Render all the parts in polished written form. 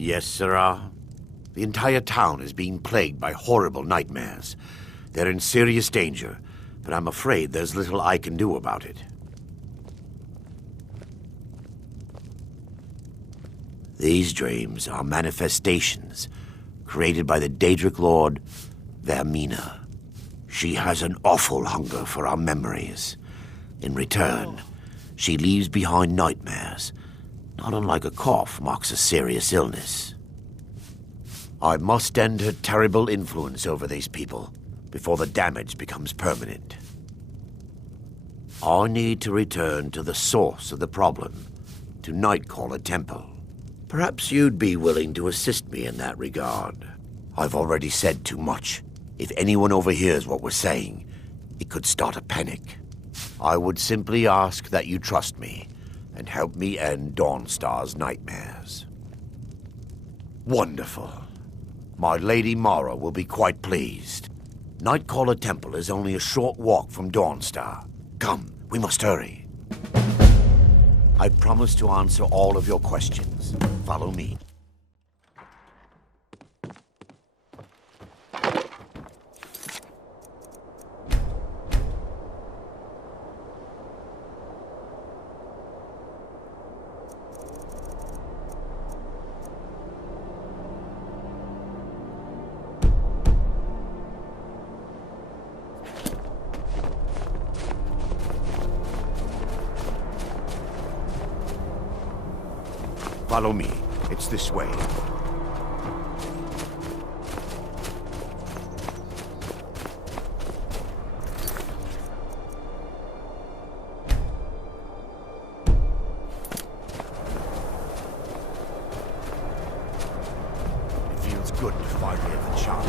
Yes, sirrah. The entire town is being plagued by horrible nightmares. They're in serious danger, but I'm afraid there's little I can do about it. These dreams are manifestations created by the Daedric Lord, Vermina. She has an awful hunger for our memories. In return, she leaves behind nightmares, not unlike a cough marks a serious illness. I must end her terrible influence over these people before the damage becomes permanent. I need to return to the source of the problem, to Nightcaller Temple. Perhaps you'd be willing to assist me in that regard. I've already said too much. If anyone overhears what we're saying, it could start a panic. I would simply ask that you trust me and help me end Dawnstar's nightmares. Wonderful. My Lady Mara will be quite pleased. Nightcaller Temple is only a short walk from Dawnstar. Come, we must hurry. I promise to answer all of your questions. Follow me. Follow me. It's this way. It feels good to finally have a chance.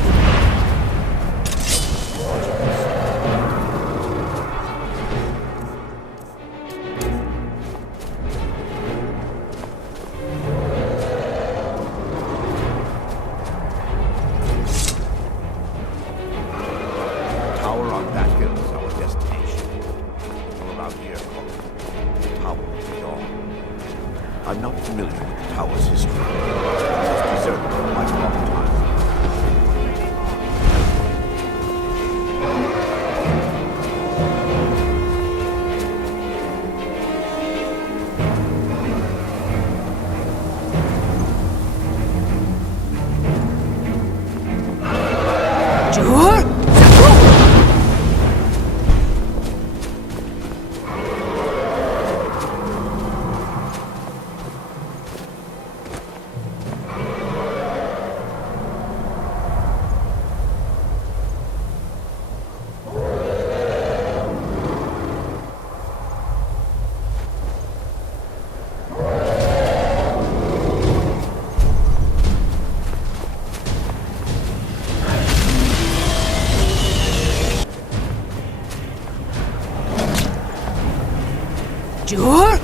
I'm not familiar with the tower's history. It was deserted for quite a long time. Chúa, giặc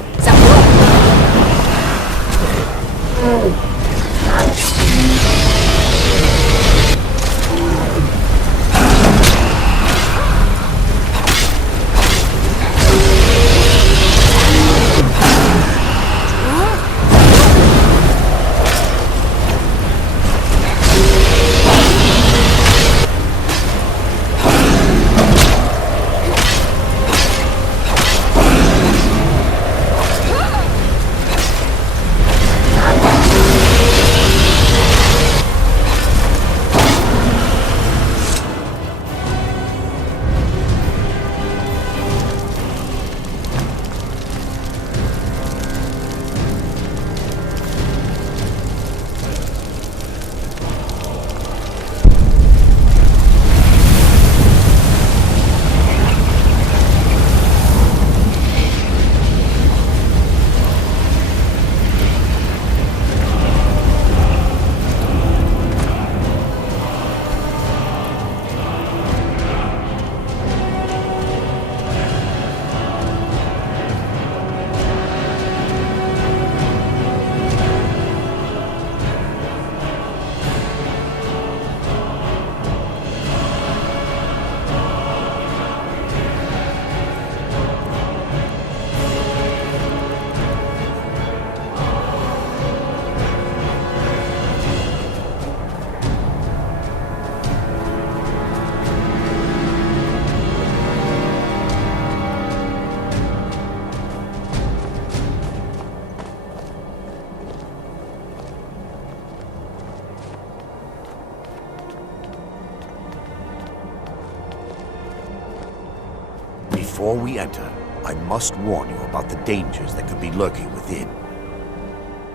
Before we enter, I must warn you about the dangers that could be lurking within.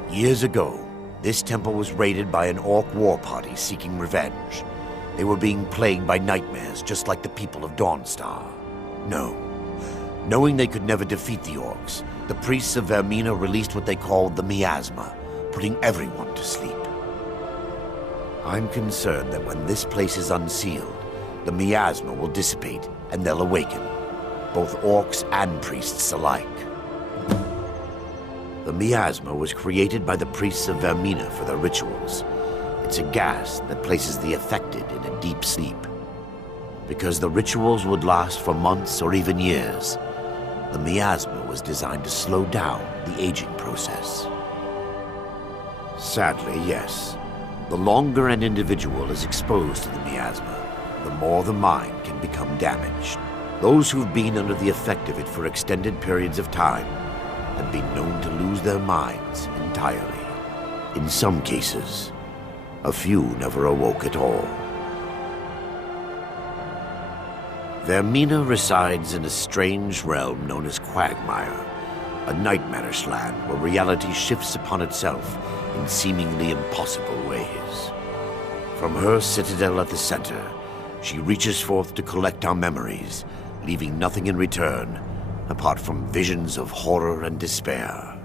Years ago, this temple was raided by an orc war party seeking revenge. They were being plagued by nightmares, just like the people of Dawnstar. Knowing they could never defeat the orcs, the priests of Vermina released what they called the miasma, putting everyone to sleep. I'm concerned that when this place is unsealed, the miasma will dissipate and they'll awaken, both orcs and priests alike. The miasma was created by the priests of Vermina for their rituals. It's a gas that places the affected in a deep sleep. Because the rituals would last for months or even years, the miasma was designed to slow down the aging process. Sadly, yes. The longer an individual is exposed to the miasma, the more the mind can become damaged. Those who've been under the effect of it for extended periods of time have been known to lose their minds entirely. In some cases, a few never awoke at all. Vermina resides in a strange realm known as Quagmire, a nightmarish land where reality shifts upon itself in seemingly impossible ways. From her citadel at the center, she reaches forth to collect our memories, leaving nothing in return apart from visions of horror and despair.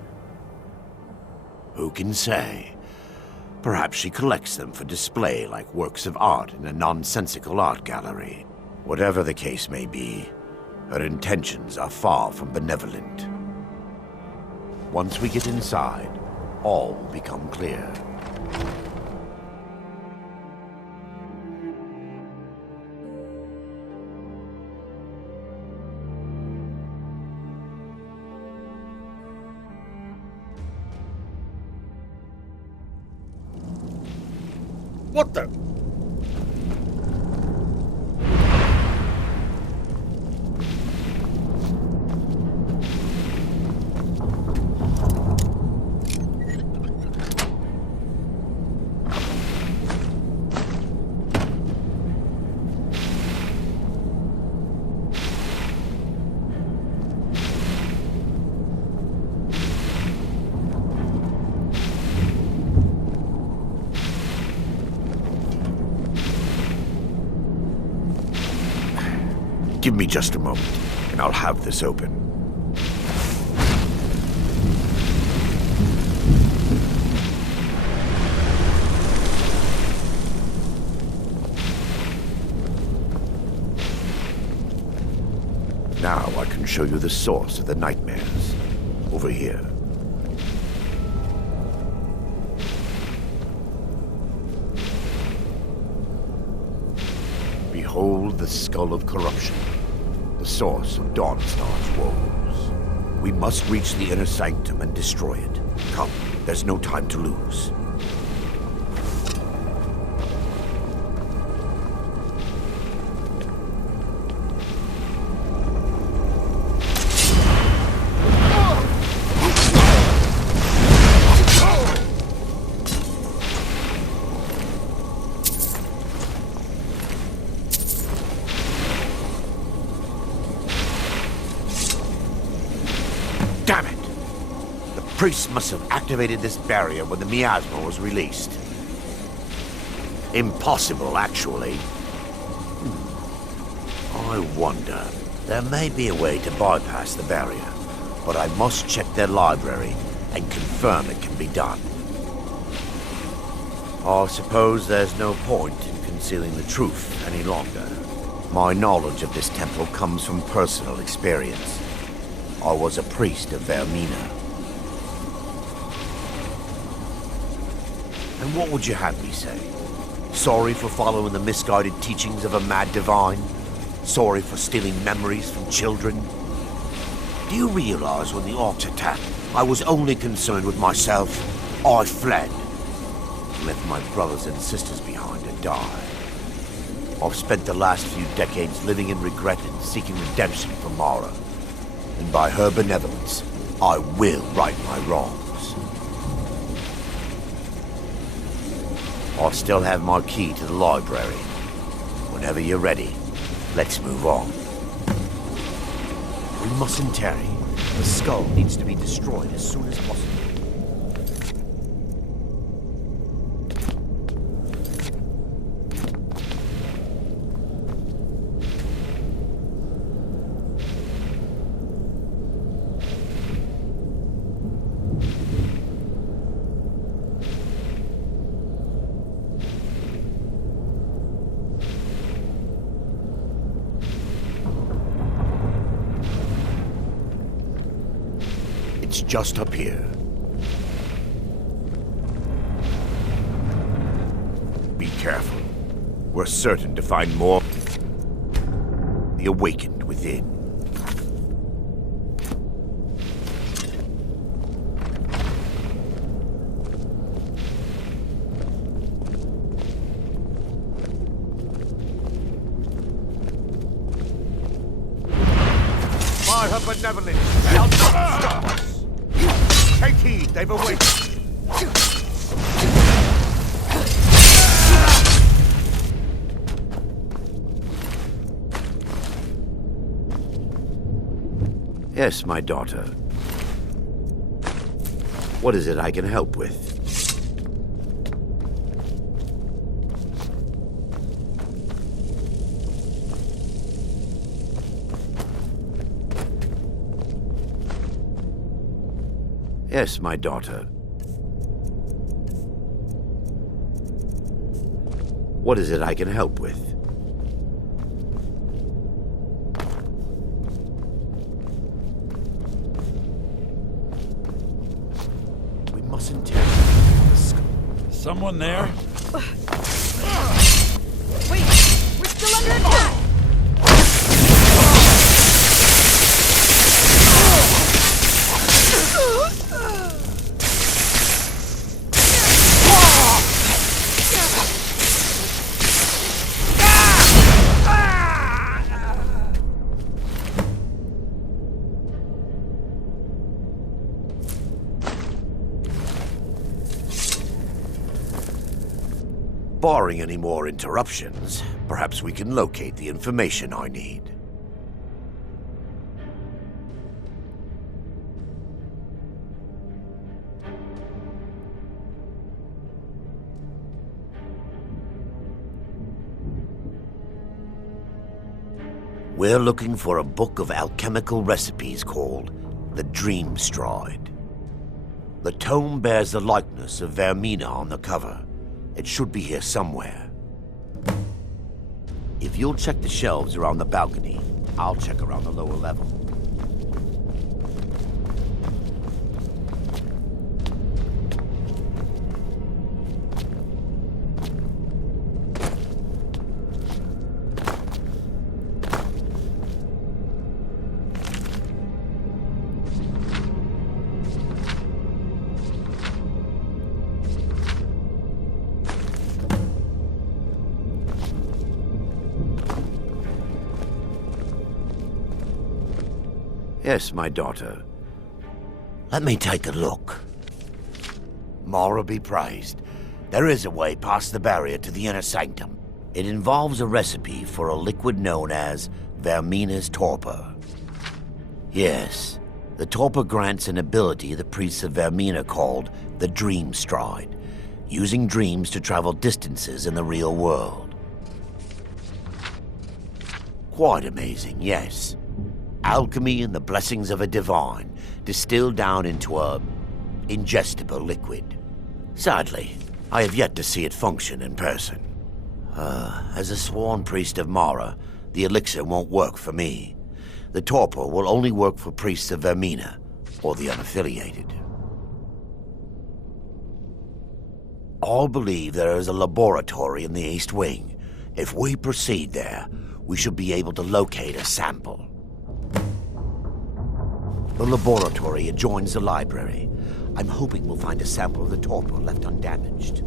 Who can say? Perhaps she collects them for display like works of art in a nonsensical art gallery. Whatever the case may be, her intentions are far from benevolent. Once we get inside, all will become clear. What the? Give me just a moment, and I'll have this open. Now I can show you the source of the nightmares. Over here. Behold the skull of corruption, the source of Dawnstar's woes. We must reach the inner sanctum and destroy it. Come, there's no time to lose. Damn it! The priests must have activated this barrier when the miasma was released. Impossible, actually. I wonder. There may be a way to bypass the barrier, but I must check their library and confirm it can be done. I suppose there's no point in concealing the truth any longer. My knowledge of this temple comes from personal experience. I was a priest of Vermina. And what would you have me say? Sorry for following the misguided teachings of a mad divine? Sorry for stealing memories from children? Do you realize when the orcs attacked, I was only concerned with myself? I fled. Left my brothers and sisters behind to die. I've spent the last few decades living in regret and seeking redemption from Mara. And by her benevolence, I will right my wrongs. I still have my key to the library. Whenever you're ready, let's move on. We mustn't tarry. The skull needs to be destroyed as soon as possible. It's just up here. Be careful. We're certain to find more. The awakened within. By her benevolence, they'll not stop us. Take heed, they've awakened. Yes, my daughter. What is it I can help with? Yes, my daughter. What is it I can help with? We mustn't tell. Someone there? Wait! We're still under attack! Barring any more interruptions, perhaps we can locate the information I need. We're looking for a book of alchemical recipes called the Dream Stride. The tome bears the likeness of Vermina on the cover. It should be here somewhere. If you'll check the shelves around the balcony, I'll check around the lower level. Yes, my daughter. Let me take a look. Mara be praised. There is a way past the barrier to the inner sanctum. It involves a recipe for a liquid known as Vermina's torpor. Yes, the torpor grants an ability the priests of Vermina called the Dream Stride, using dreams to travel distances in the real world. Quite amazing, yes. Alchemy and the blessings of a divine, distilled down into a ingestible liquid. Sadly, I have yet to see it function in person. As a sworn priest of Mara, the elixir won't work for me. The torpor will only work for priests of Vermina, or the unaffiliated. All believe there is a laboratory in the East Wing. If we proceed there, we should be able to locate a sample. The laboratory adjoins the library. I'm hoping we'll find a sample of the torpor left undamaged.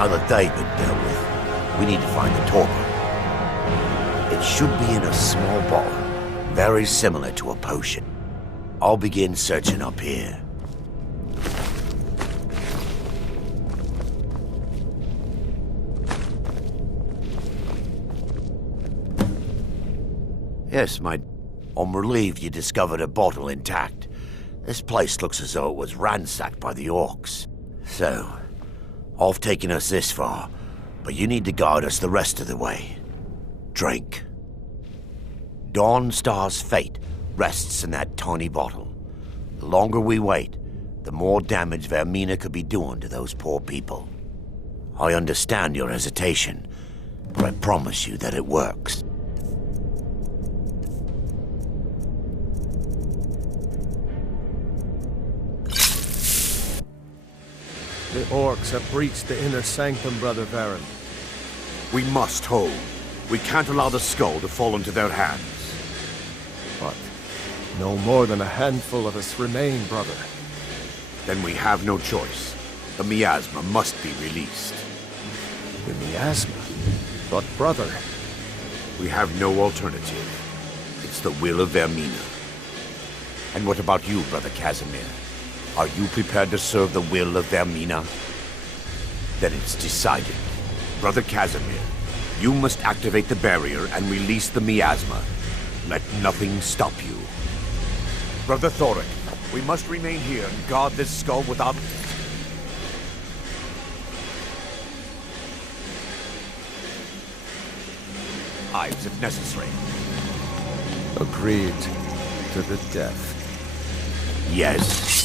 Now that they've been dealt with, we need to find the torpor. It should be in a small bottle, very similar to a potion. I'll begin searching up here. Yes, I'm relieved you discovered a bottle intact. This place looks as though it was ransacked by the orcs. So, I've taken us this far, but you need to guide us the rest of the way. Drink. Dawnstar's fate rests in that tiny bottle. The longer we wait, the more damage Vermina could be doing to those poor people. I understand your hesitation, but I promise you that it works. The orcs have breached the inner sanctum, Brother Varen. We must hold. We can't allow the skull to fall into their hands. But no more than a handful of us remain, brother. Then we have no choice. The miasma must be released. The miasma? But brother... We have no alternative. It's the will of Vermina. And what about you, Brother Casimir? Are you prepared to serve the will of Vermina? Then it's decided. Brother Casimir, you must activate the barrier and release the miasma. Let nothing stop you. Brother Thoric, we must remain here and guard this skull without... lives if necessary. Agreed to the death. Yes.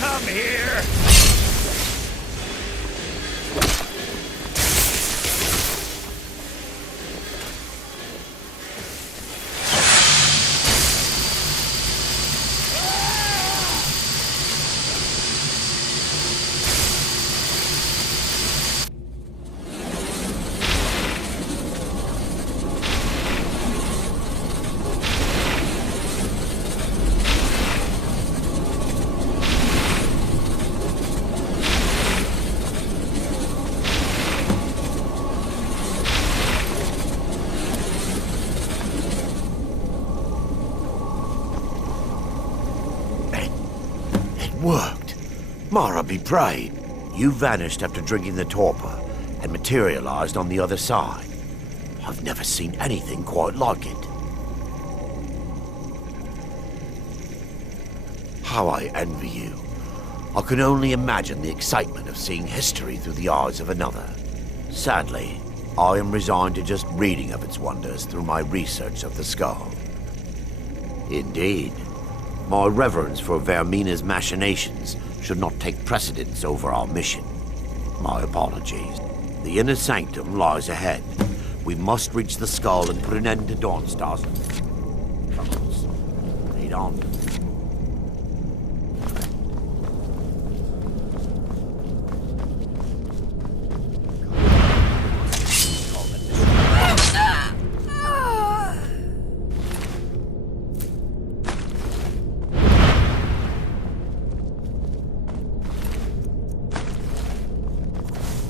Come here! Worked. Mara be prayed. You vanished after drinking the torpor and materialized on the other side. I've never seen anything quite like it. How I envy you. I can only imagine the excitement of seeing history through the eyes of another. Sadly, I am resigned to just reading of its wonders through my research of the skull. Indeed. My reverence for Vermina's machinations should not take precedence over our mission. My apologies. The inner sanctum lies ahead. We must reach the skull and put an end to Dawnstar's troubles. Lead on.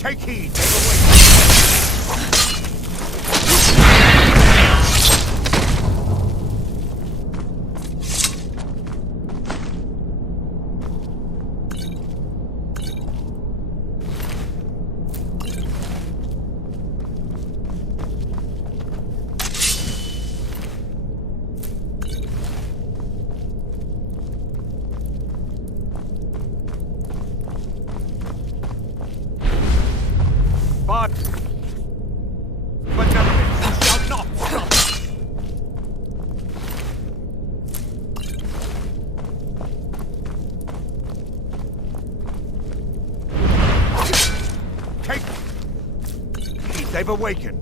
Take heed! Take away! But benevolence, you shall not stop us! Take... They've awakened.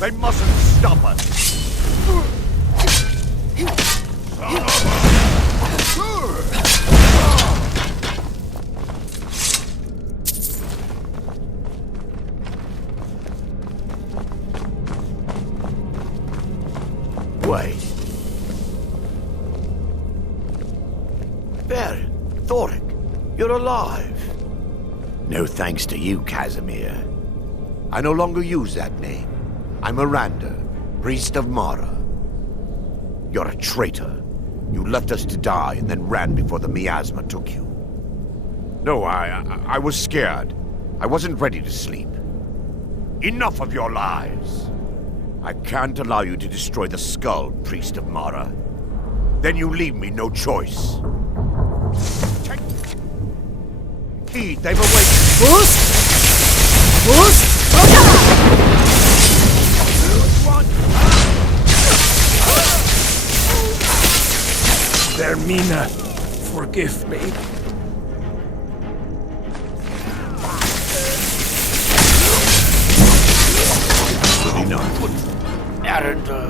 They mustn't stop us! Wait. Baron, Thoric, you're alive. No thanks to you, Casimir. I no longer use that name. I'm Miranda, priest of Mara. You're a traitor. You left us to die and then ran before the miasma took you. No, I was scared. I wasn't ready to sleep. Enough of your lies. I can't allow you to destroy the skull, priest of Mara. Then you leave me no choice. Heed, they've awakened. Boost! Boost! Vermina, forgive me. Good enough. Arender.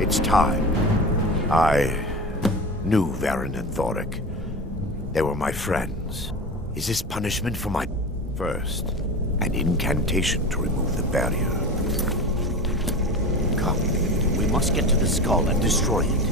It's time. I knew Varen and Thoric. They were my friends. Is this punishment for my... First, an incantation to remove the barrier. Come, we must get to the skull and destroy it.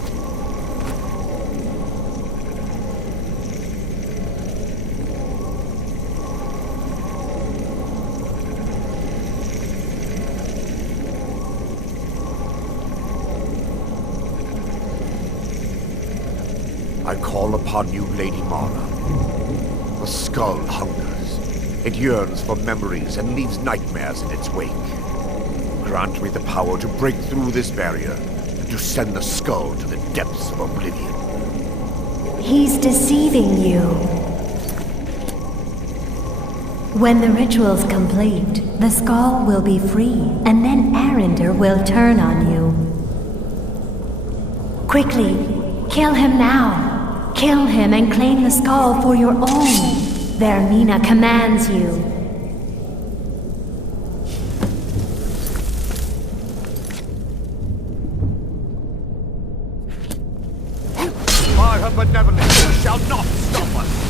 I call upon you, Lady Mara. The skull hungers. It yearns for memories and leaves nightmares in its wake. Grant me the power to break through this barrier and to send the skull to the depths of oblivion. He's deceiving you. When the ritual's complete, the skull will be free, and then Arender will turn on you. Quickly, kill him now. Kill him and claim the skull for your own. Vermina commands you. By her benevolence, you shall not stop us!